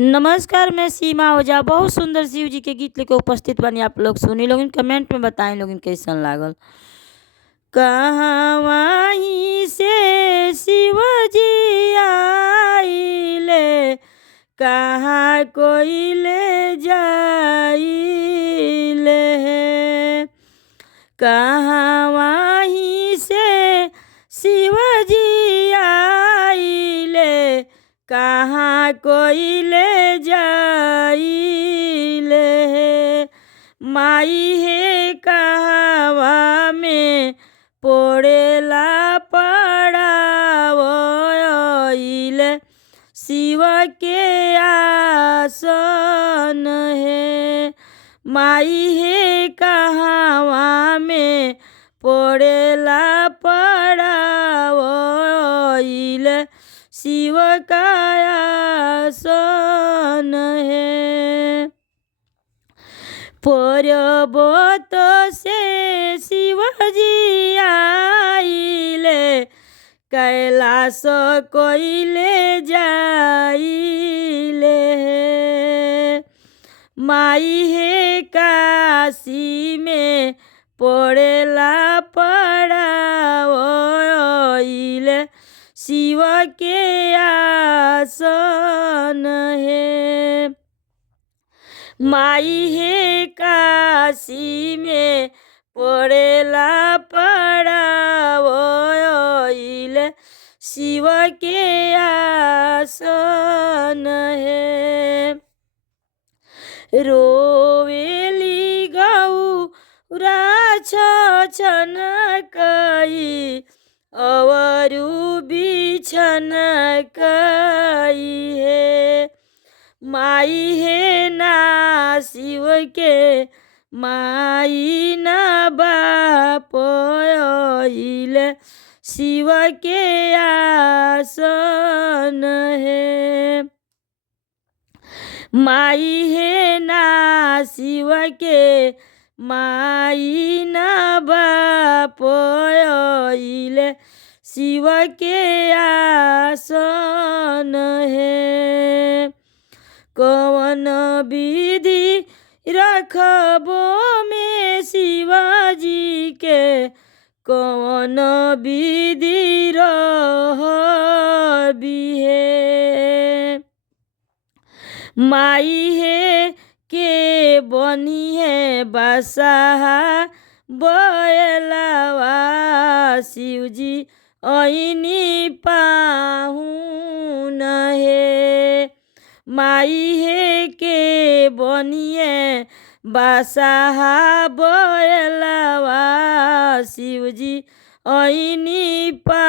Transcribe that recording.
नमस्कार, मैं सीमा ओझा बहुत सुंदर शिव जी के गीत लेके उपस्थित बानी। आप लोग सुनी लोगिन, कमेंट में बताएं लोगिन कैसन लागल। कहवा ही से शिव जी आइले, कहाँ कोई ले जाइले है। कहवा ही से शिव जी आइले, कहाँ कोई ले जाइले है। माई है कहवा में पड़ेला पड़ावइले, शिव के आसन है। माई है कहवा में पड़ेला पड़ावइले, शिव का आसन है। पर्वत से शिवजी आइले, कैलाश कोई ले जाइले है। माई है काशी में पड़ेला पड़ावइले, शिव के आसन है। माई है काशी में पड़ेला पड़ावइले, शिव के आसन है। रोवेली गौरा छछन कई, अवरु बिछन कई है। माई है ना शिव के, माई ना बाप अइले, शिव के आसन है। माई है ना शिव के, माई ना बाप अइले, शिव के आसन है। कवन विधि रखबो में शिवाजी के, कवन विधि रहबी है। माई है के बनी है बसाहा बैलवा, शिवजी ऐनी पाहुन है। माई है के बनिए बसाहा बैलवा, शिवजी ऐनी पा